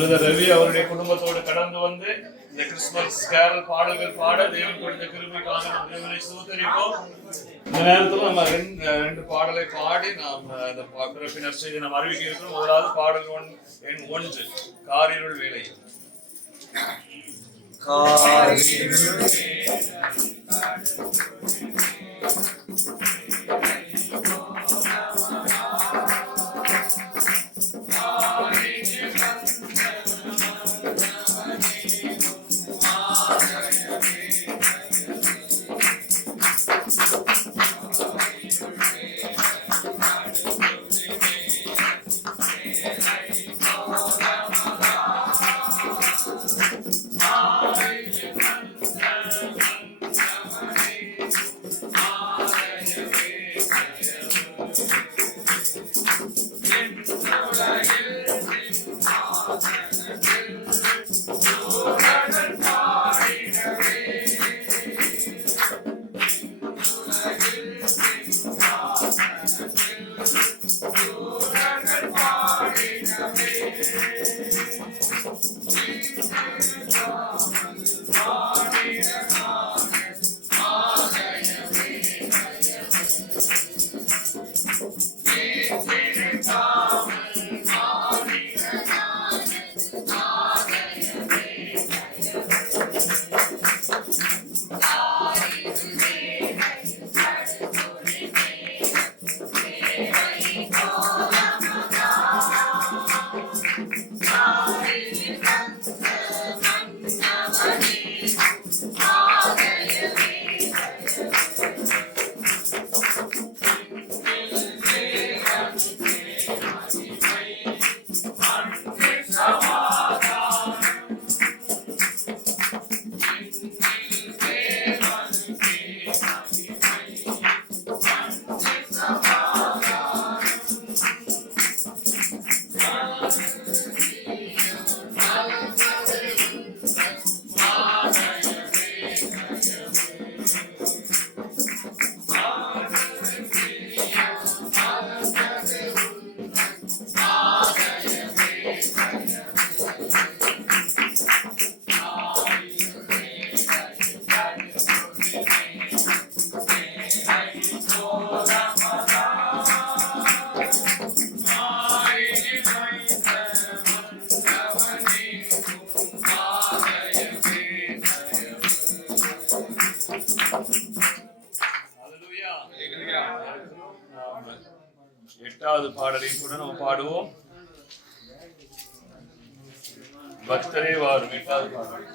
Brother Ravi அவருடைய குடும்பத்தோடு கடந்து வந்து இந்த கிறிஸ்துமஸ் கேரல் பாடல்கள் பாட தேவன் கொடுத்த கிருபைக்காக நாம் தேவனை ஸ்தோத்திரிப்போம். இந்த நேரத்தில் நம்ம ரெண்டு பாடலை பாடி நாம் அந்த பிறப்பினர் செய்தி நாம் அறிவிக்க இருக்கிறோம். முதலாவது பாடல் எண் 1 காரிருள் வேலை. எட்டாவது பாடலை கூட நம்ம பாடுவோம். பக்தரே வாரும். எட்டாவது பாடல்.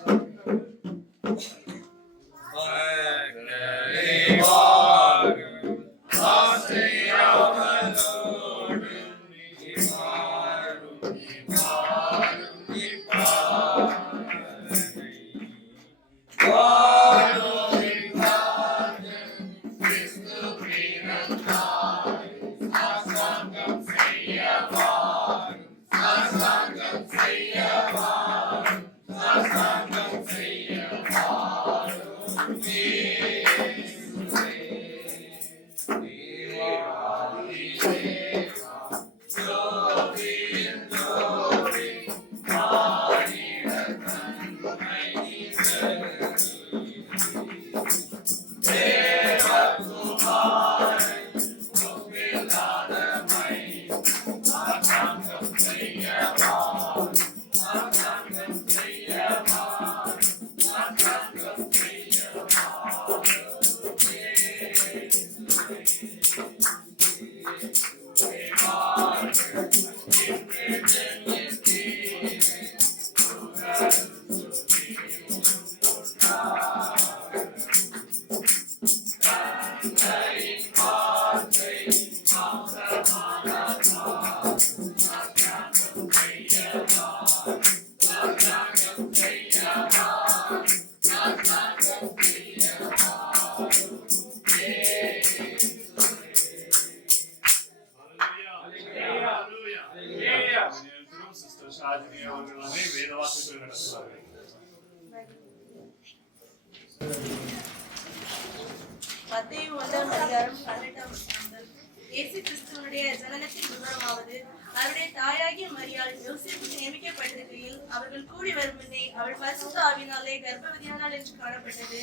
மத்தேயு 1-ம் அதிகாரம் 18-ம் வசனம் முதல் இயேசு கிறிஸ்துவனுடைய ஜனனத்தின் விவரமாவது, அவருடைய தாயாகிய மரியாள் யோசேப்புக்கு நியமிக்கப்பட்டிருக்கையில் அவர்கள் கூடி வரும் முன்னே அவள் பரிசுத்த ஆவியினாலே கர்ப்பவதியானாள் என்று காணப்பட்டது.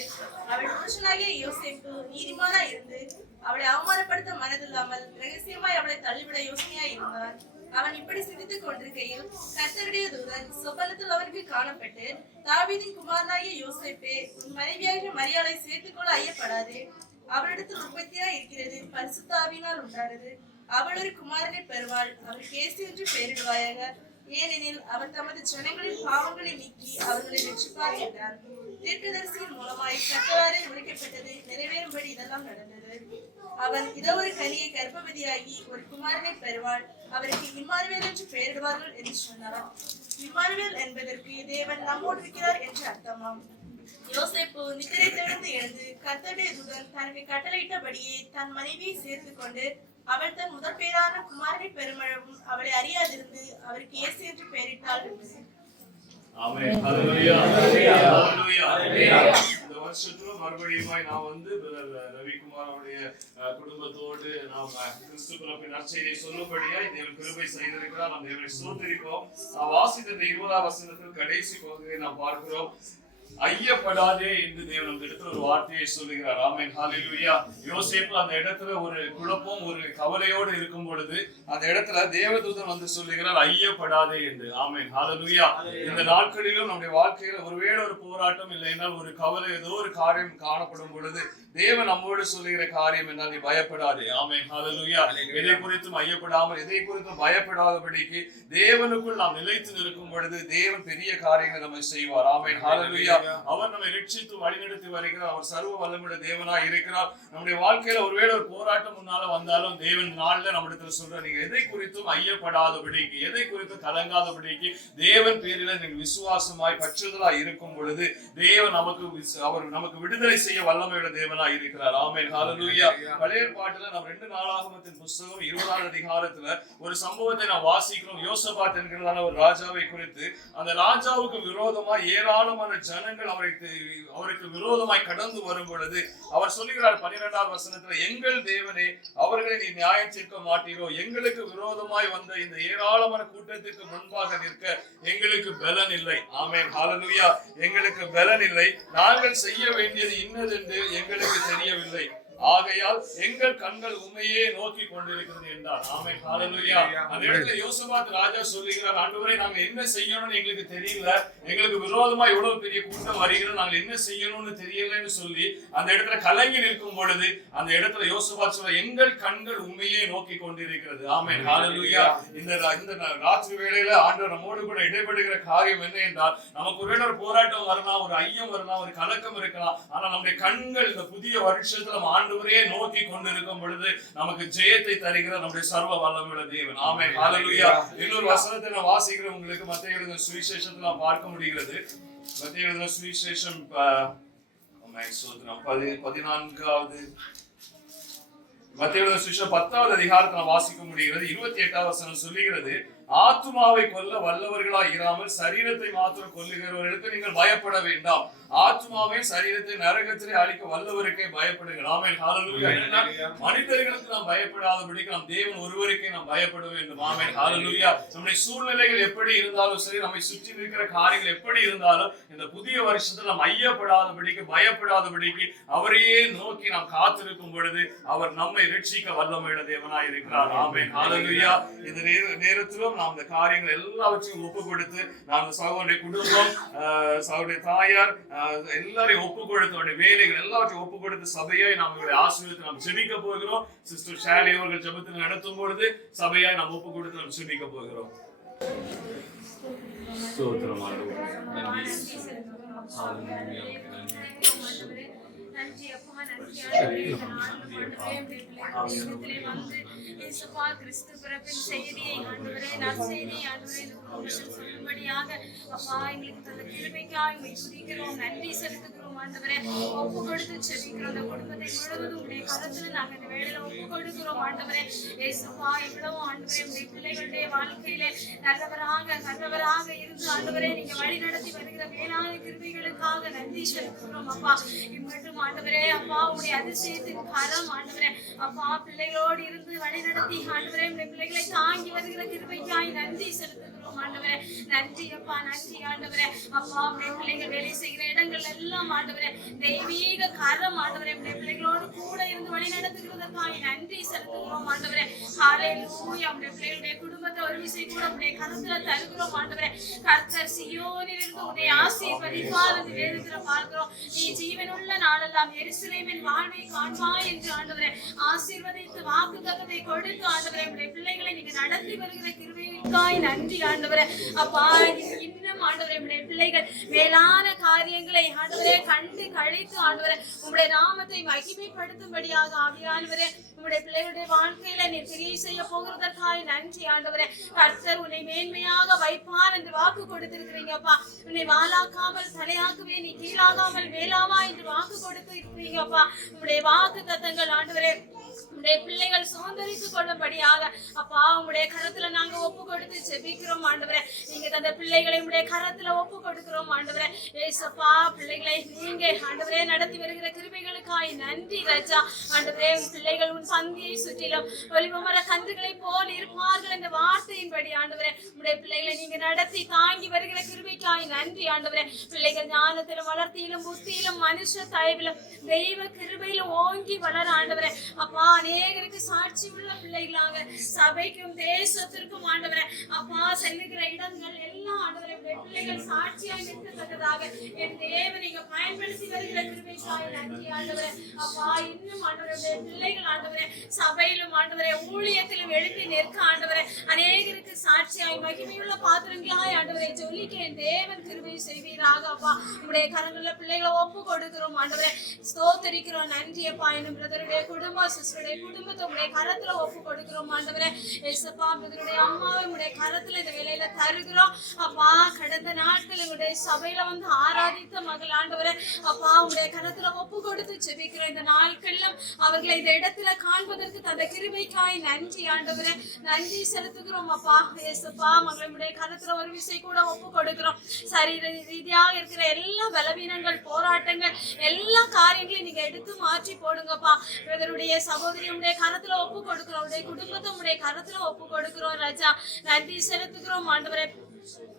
அவள் புருஷனாகிய யோசேப்பு நீதிமானாய் இருந்து அவளை அவமானப்படுத்த மனதில்லாமல் ரகசியமாய் அவளை தள்ளிவிட யோசனையாய் இருந்தார். அவன் இப்படி சிந்தித்துக் கொண்டிருக்கையில் கர்த்தருடைய தூதன் சொப்பனத்தில் அவனுக்கு காணப்பட்டு, தாவீதின் குமாரனாகிய யோசேப்பே, உன் மனைவியாகிய மரியாளை சேர்த்துக்கொள்ள ஐயப்படாதே. அவளிடத்தில் உற்பத்தியாய் இருக்கிறது பரிசுத்த ஆவியினால் உண்டானது. அவள் ஒரு குமாரனை பெறுவாள். அவருக்கு இயேசு என்று பெயரிடுவாயாக. ஏனெனில் அவர் தமது ஜனங்களின் பாவங்களை நீக்கி அவர்களை ரட்சிப்பார் என்றார். தீர்க்கதரிசியின் மூலமாய் கர்த்தராலே உரைக்கப்பட்டது நிறைவேறும்படி இதெல்லாம் நடந்தது. அவன் இதோ ஒரு கனியை கர்ப்பவதியாகி ஒரு குமாரனை பெறுவாள். அவருக்கு இம்மானுவேல் என்று பெயரிடுவார்கள் என்று சொன்னார். இம்மானுவேல் என்பதற்கு தேவன் நம்மோடு இருக்கிறார் என்று அர்த்தமாம். யோசேப்பு நித்திரை தெளிந்து எழுந்து கர்த்தருடைய தூதன் தனக்கு கட்டளையிட்டபடியே தன் மனைவியை சேர்த்து கொண்டு அவள் தன் முதற் பேரான குமாரனை பெருமளவும் அவளை அறியாதிருந்து அவருக்கு இயேசு என்று பெயரிட்டாள். ஆமென். ஹல்லேலூயா. ஹல்லேலூயா. இந்த வருஷத்துல மறுபடியும் நான் ரவிக்குமார் அவருடைய குடும்பத்தோடு நாம் கிறிஸ்து பிறப்பின் நற்செய்தியை சொல்லும்படியாய் தேவன் கிருபை செய்திருக்கிறார். நாம் தேவனை ஸ்தோத்திரிப்போம். நாம் வாசித்த 20ஆம் வசனத்தில் கடைசி பகுதியை நாம் பார்க்கிறோம். ஐயப்படாதே என்று தேவன் அந்த இடத்துல ஒரு வார்த்தையை சொல்லுகிறார். ஆமென். ஹல்லேலூயா. யோசேப்பு அந்த இடத்துல ஒரு குழப்பம், ஒரு கவலையோடு இருக்கும் பொழுது அந்த இடத்துல தேவதூதன் வந்து சொல்லுகிறார், ஐயப்படாதே என்று. ஆமென். ஹல்லேலூயா. இந்த நாட்களிலும் நம்முடைய வாழ்க்கையில ஒருவேளை ஒரு போராட்டம் இல்லை என்றால், ஒரு கவலை, ஏதோ ஒரு காரியம் காணப்படும் பொழுது தேவன் நம்மோடு சொல்லுகிற காரியம் என்றால், நீ பயப்படாதே. ஆமென். ஹல்லேலூயா. எதை குறித்தும் ஐயப்படாமல், எதை குறித்தும் பயப்படாதபடிக்கு தேவனுக்குள் நாம் நிலைத்து நிற்கும் பொழுது தேவன் பெரிய காரியங்களை நம்ம செய்வார். ஆமென். ஹல்லேலூயா. அவர் நம்மை ரட்சித்து வழிநடத்தி வருகிறார். அவர் சர்வ வல்லமையுள்ள தேவனாய் இருக்கிறார். நம்முடைய வாழ்க்கையில ஒருவேளை ஒரு போராட்டம் முன்னால வந்தாலும் தேவன் நாள்ல நம்மிடத்துல சொல்றார், நீங்க எதை குறித்தும் ஐயப்படாதபடிக்கு, எதை குறித்தும் கலங்காதபடிக்கு தேவன் பேரில நீங்க விசுவாசமாய் பற்றுதலாய் இருக்கும் பொழுது தேவன் அவர் நமக்கு விடுதலை செய்ய வல்லமையுள்ள தேவனாய் இருக்கிறார். ஆமென். ஹல்லேலூயா. பழைய ஏற்பாட்டுல நாம் 2 நாளாகமத்தின் புத்தகம் 20ஆம் அதிகாரத்துல ஒரு சம்பவத்தை நாம் வாசிக்கிறோம். யோசபாத் என்கிறதான ஒரு ராஜாவை குறித்து. அந்த ராஜாவுக்கு விரோதமா ஏராளமான ஜனங்கள் அவருக்கு விரோதமாய் கடந்து வரும் பொழுது அவர் சொல்லுகிறார் 12ஆம் வசனத்துல, எங்கள் தேவனே, அவர்களை நீ நியாயம் தீர்க்க மாட்டீரோ? எங்களுக்கு விரோதமாய் வந்த இந்த ஏராளமான கூட்டத்திற்கு முன்பாக நிற்க எங்களுக்கு பலன் இல்லை. ஆமென். ஹல்லேலூயா. எங்களுக்கு பலன் இல்லை. நாங்கள் செய்ய வேண்டியது இன்னதென்று எங்களுக்கு தெரியவில்லை. ஆகையால் எங்கள் கண்கள் உண்மையே நோக்கி கொண்டிருக்கிறது என்றார். ஆமென். ஹல்லேலூயா. அந்த இடத்துல யோசபாத் ராஜா சொல்லுகிறார், ஆண்டவரே, நாங்க என்ன செய்யணும்னு எங்களுக்கு தெரியல. எங்களுக்கு விரோதமா இவ்வளவு பெரிய கூட்டம் வருகிறது, நாங்க என்ன செய்யணும்னு தெரியலன்னு சொல்லி அந்த இடத்துல கலங்கி நிற்கும் பொழுது அந்த இடத்துல யோசபாத் சொல்ற, எங்கள் கண்கள் உண்மையே நோக்கி கொண்டிருக்கிறது. ஆமென். ஹல்லேலூயா. இந்த ராத்திரி வேளையில ஆண்டவர் நம்மோடு கூட இடைபடுகிற காரியம் என்ன என்றால், நமக்கு ஒருவேளை ஒரு போராட்டம் வரலாம், ஒரு ஐயம் வரலாம், ஒரு கலக்கம் இருக்கலாம். ஆனா நம்முடைய கண்கள் இந்த புதிய வருஷத்துல ஆண்டவரே நோக்கி கொண்டிருக்கும் பொழுது நமக்கு ஜெயத்தை தருகிற நம்முடைய சர்வ வல்லமையுள்ள தேவன். ஆமென். ஹல்லேலூயா. இன்னொரு வசனத்தை நான் வாசிக்கிறேன் உங்களுக்கு. மத்தேயு எழுதின சுவிசேஷத்துல நாம் பார்க்க முடிகிறது. மத்தேயு எழுதின சுவிசேஷம் 14வது மத்தேயு எழுதின சுவிசேஷம் 10வது அதிகாரத்தை நாம் வாசிக்க முடிகிறது. 28வது வசனம் சொல்லுகிறது, ஆத்துமாவை கொல்ல வல்லவர்களாய் இராமல் சரீரத்தை மாத்திரம் கொல்லுகிறவர்களுக்கு நீங்கள் பயப்பட வேண்டாம். ஆத்மாவை சரீரத்தை நரகத்திலே அழிக்க வல்லவருக்கே பயப்படுங்கள். ஆமென். ஹல்லேலூயா. மனிதர்களுக்கு நாம் பயப்படாதபடிக்கு நாம் தேவன் ஒருவருக்கே நாம் பயப்பட வேண்டும். ஆமென். ஹல்லேலூயா. நம்முடைய சூழ்நிலைகள் எப்படி இருந்தாலும் சரி, நம்மை சுற்றி இருக்கிற காரியங்கள் எப்படி இருந்தாலும் இந்த புதிய வருஷத்துல நாம் ஐயப்படாதபடிக்கு, பயப்படாதபடிக்கு அவரையே நோக்கி நாம் காத்திருக்கும் பொழுது அவர் நம்மை ரட்சிக்க வல்லமையுள்ள தேவனாய் இருக்கிறார். ஆமென். ஹல்லேலூயா. இந்த நேரத்திலும் நாம் இந்த காரியங்கள் எல்லாவற்றையும் ஒப்பு கொடுத்து, நாம் சகோதரனுடைய குடும்பம், சகோதரிய தாயார் எல்லாரையும் ஒப்பு கொடுத்து, வேலைகள் எல்லாவற்றையும் ஒப்பு கொடுத்து சபையாய் நாம் இவர்களை ஆசீர்வதித்து நாம் ஜெபிக்க போகிறோம். சிஸ்டர் ஷாலி அவர்கள் ஜெபத்தில் நடத்தும் பொழுது சபையாய் நாம் ஒப்பு கொடுத்து நாம் ஜெபிக்க போகிறோம். ஸ்தோத்திரம் ஆண்டவரே. நன்றி அப்பா, நன்றி ஆண்டவரே. கிறிஸ்து பிறப்பின் செய்தியை ஆண்டவரே, நற்செய்தியை ஆண்டவரே சொல்லும்படியாக அப்பா எங்களுக்கு தந்த கிருபைக்காய் உம்மை துதிக்கிறோம், நன்றி செலுத்துகிறோம் ஆண்டவரே. ஒப்பு கொடுத்து செபிக்கிறோம். அந்த குடும்பத்தை முழுவதும் உடைய கரத்துல நாங்கள் இந்த வேளையில ஒப்பு கொடுக்கிறோம் ஆண்டவரே. ஏசப்பா எவ்வளவு ஆண்டவரே உடைய பிள்ளைகளுடைய வாழ்க்கையிலே நல்லவராக இருந்து ஆண்டவரே நீங்க வழி நடத்தி வருகிற மேலான கிருபைகளுக்காக நன்றி செலுத்துகிறோம் அப்பா. இம்மட்டும் ஆண்டவரே அப்பா உடைய அதிசயத்தின் கரம் ஆண்டவரே அப்பா பிள்ளைகளோடு இருந்து வழி நடத்தி ஆண்டவரே உடைய பிள்ளைகளை தாங்கி வருகிற கிருபைக்காய் நன்றி செலுத்துகிறோம் ஆண்டவரே. நன்றி அப்பா, நன்றி ஆண்டவரே. அப்பா உடைய பிள்ளைகள் வேலை செய்கிற இடங்கள் எல்லாம் ஆண்டவரே தெய்வீக கரம் ஆண்டவரே உடைய பிள்ளைகளோடு கூட இருந்து வழி நடத்துகிறதற்காக நன்றி செலுத்துகிறோம் ஆண்டவரே. ஹல்லேலூயா. உடைய பிள்ளைகளுடைய குடும்பத்தை ஒரு விஷயம் கூட உடைய கரத்துல தருகிறோம் ஆண்டவரே. கர்த்தர் சீயோனில் இருந்து உடைய ஆசீர்வதிப்பார் என்று வேதத்துல பார்க்கிறோம். நீ ஜீவனுள்ள நாளெல்லாம் எருசலேமின் வாழ்வை காண்பாய் என்று ஆண்டவரே ஆசீர்வதித்து வாக்கு தத்தத்தை கொடுத்து ஆண்டவரே உடைய பிள்ளைகளை நீங்க நடத்தி வருகிற கிருபைக்காய் நன்றி ஆண்டவரே. அப்பா இன்னும் ஆண்டவரே உடைய பிள்ளைகள் மேலான காரியங்களை ஆண்டவரே கண்டு கழித்து ஆண்டவரே உங்களுடைய நாமத்தை மகிமைப்படுத்தும்படியாக ஆவியானவரே உங்களுடைய பிள்ளைகளுடைய வாழ்க்கையில நீ கிரியை செய்ய போகிறதற்காக நன்றி ஆண்டவரே. கர்த்தர் உன்னை மேன்மையாக வைப்பார் என்று வாக்கு கொடுத்திருக்கிறீங்கப்பா. உன்னை வாளாக்காமல் தலையாக்குவே, நீ கீழாகாமல் மேலாவா என்று வாக்கு கொடுத்து இருக்கிறீங்கப்பா. உங்களுடைய வாக்கு தத்தங்கள் ஆண்டவரே உங்களுடைய பிள்ளைகள் சுதந்திரித்துக் கொள்ளும்படியாக அப்பா உங்களுடைய கரத்துல நாங்க ஒப்பு கொடுத்து ஜெபிக்கிறோம் ஆண்டவரே. நீங்க தந்த பிள்ளைகளை உங்களுடைய கரத்துல ஒப்பு கொடுக்கிறோம் ஆண்டவரே. ஏசப்பா பிள்ளைகளை நீங்க ஆண்டவரே நடத்தி வருகிற கிருபைகளுக்காய் நன்றி ராஜா. ஆண்டவரே உன் பிள்ளைகள் உன் சந்தியை சுற்றிலும் ஒலிவமர கன்றுகளை போல் இருப்பார்கள் என்ற வார்த்தையின்படி ஆண்டவரே உங்களுடைய பிள்ளைகளை நீங்க நடத்தி தாங்கி வருகிற கிருபைக்காய் நன்றி ஆண்டவரே. பிள்ளைகள் ஞானத்திலும் வளர்த்தியிலும் புத்தியிலும் மனுஷ தயவிலும் தெய்வ கிருபையிலும் ஓங்கி வளர ஆண்டவரே அப்பா அநேகருக்கு சாட்சி உள்ள பிள்ளைகளாக சபைக்கும் தேசத்திற்கும் ஆண்டவரே அப்பா செல்லுகிற இடங்கள் எல்லாம் ஆண்டவரே பிள்ளைகள் சாட்சியாய் நிற்கத்தக்கதாக என் தேவன் நீங்க பயன்படுத்தி வருகிற கிருபைக்காய் நன்றி ஆண்டவரே. அப்பா இன்னும் ஆண்டவரே பிள்ளைகள் ஆண்டவரே சபையிலும் ஆண்டவரே ஊழியத்திலும் எழுப்பி நிற்க ஆண்டவரே அநேகருக்கு சாட்சியாய் மகிமையுள்ள பாத்திரங்களாய் ஆண்டவரை ஜொலிக்க என் தேவன் கிருபை செய்வீராக அப்பா. உங்களுடைய கரங்களில் பிள்ளைகளை ஒப்பு கொடுக்கிறோம் ஆண்டவரே. ஸ்தோத்தரிக்கிறோம். நன்றி அப்பா. என்னும் பிரதருடைய குடும்ப சிஸ்டருடைய குடும்பத்தை உங்களுடைய கரத்துல ஒப்பு கொடுக்கிறோம் ஆண்டவரே. ஏசப்பா பிரதருடைய அம்மாவை உங்களுடைய கரத்துல இந்த வேலையில தருகிறோம் அப்பா. கடந்த நாட்கள் உங்களுடைய சபையில வந்து ஆராதித்த மகள் ஆண்டவரே அப்பா உங்களுடைய கரத்துல ஒப்பு கொடுத்து ஜெபிக்கிறோம். இந்த நாட்கள்ல அவர்களை இந்த இடத்துல காண்பதற்கு தந்த கிருபைக்காய் நன்றி ஆண்டவரே. நன்றி செலுத்துகிறோம் அப்பா. ஏசப்பா மகளுடைய கரத்துல ஒரு விசை கூட ஒப்பு கொடுக்கிறோம். சரீர ரீதியாக இருக்கிற எல்லா பலவீனங்கள் போராட்டங்கள் எல்லா காரியங்களையும் நீங்க எடுத்து மாற்றி போடுங்கப்பா. இவருடைய சகோதரி உடைய கரத்துல ஒப்பு கொடுக்கிறோம். உடைய குடும்பத்தை உடைய கரத்துல ஒப்பு கொடுக்கிறோம் ராஜா. நன்றி செலுத்துகிறோம் ஆண்டவரே.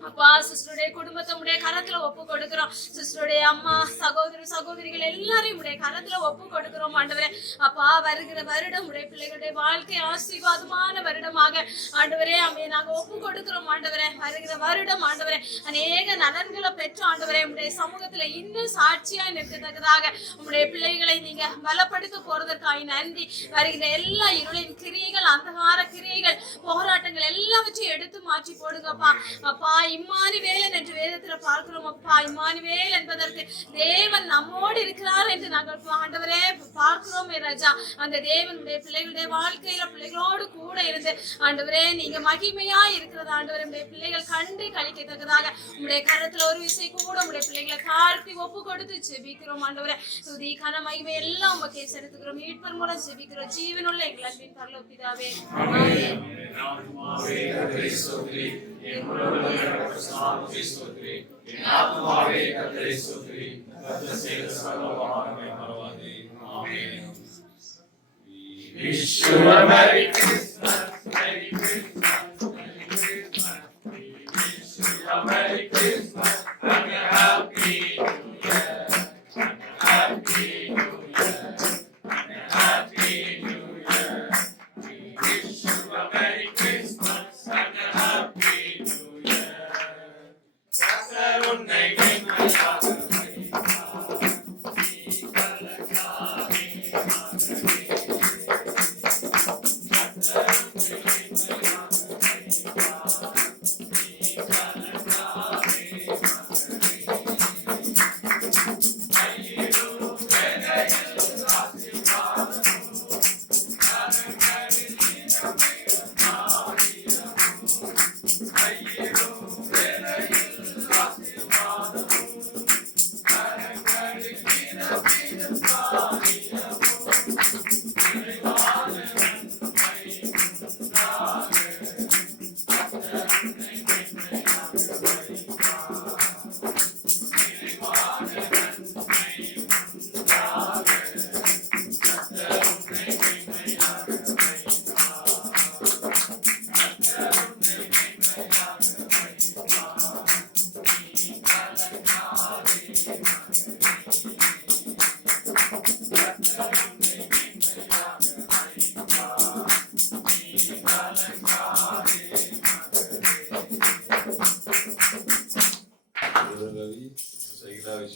அப்பா சிஸ்டருடைய குடும்பத்தை உடைய கரத்துல ஒப்பு கொடுக்கிறோம். சிஸ்டருடைய அம்மா சகோதரிகள் எல்லாரையும் உடைய கரத்துல ஒப்பு கொடுக்கிறோம் ஆண்டவரே. அப்பா வருகிற வருடம் உடைய பிள்ளைகளுடைய வாழ்க்கை ஆசீர்வாதமான வருடமாக ஆண்டவரே அம்மையை நாங்க ஒப்பு கொடுக்கிறோம் ஆண்டவரே. வருகிற வருடம் ஆண்டவரே அநேக நலன்களை பெற்று ஆண்டவரே உடைய சமூகத்துல இன்னும் சாட்சியா நிற்கத்தக்கதாக உங்களுடைய பிள்ளைகளை நீங்க பலப்படுத்த போறதற்காக நன்றி. வருகிற எல்லா இருளின் கிரியைகள் அந்தகார கிரியைகள் போராட்டங்கள் எல்லாவற்றையும் எடுத்து மாற்றி போடுங்கப்பா. அப்பா இம்மானுவேல் என்று வேதத்துல பார்க்கிறோம் அப்பா. இம்மானுவேல் என்பதற்கு தேவன் நம்மோடு இருக்கிறார் என்று நாங்கள் ஆண்டவரே பார்க்கிறோமே ராஜா. அந்த தேவனுடைய பிள்ளைகளுடைய வாழ்க்கையில பிள்ளைகளோடு கூட இருந்து ஆண்டவரே நீங்க மகிமையா இருக்கிறது ஆண்டவரே. உடைய பிள்ளைகள் கண்டு கழிக்கத்தக்கதாக உங்களுடைய கரத்துல ஒரு விசை கூட உங்களுடைய பிள்ளைகளை தாழ்த்தி ஒப்பு கொடுத்து ஜெபிக்கிறோம் ஆண்டவரே. துதி கன மகிமை எல்லாம் உமக்கே செலுத்துகிறோம். மீட்பர் மூலம் ஜெபிக்கிறோம். ஜீவனுள்ள எங்கள் அன்பின் பரலோக பிதாவே. Merry Christmas, Merry Christmas, Merry Christmas, and a Happy New Year, and a Happy New Year, and a Happy New Year. We wish you a Merry Christmas and a Happy New Year. கர்த்தர் உன்னை மேன்மையாக வைப்பார். நீ கலங்காதே மகளே.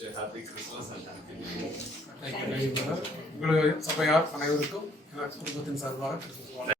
you a happy Christmas and happy New Year. உங்களுடைய சபையார் அனைவருக்கும் எனக்கு குடும்பத்தின் சார்பாக கிறிஸ்துமஸ் வாழ்த்து.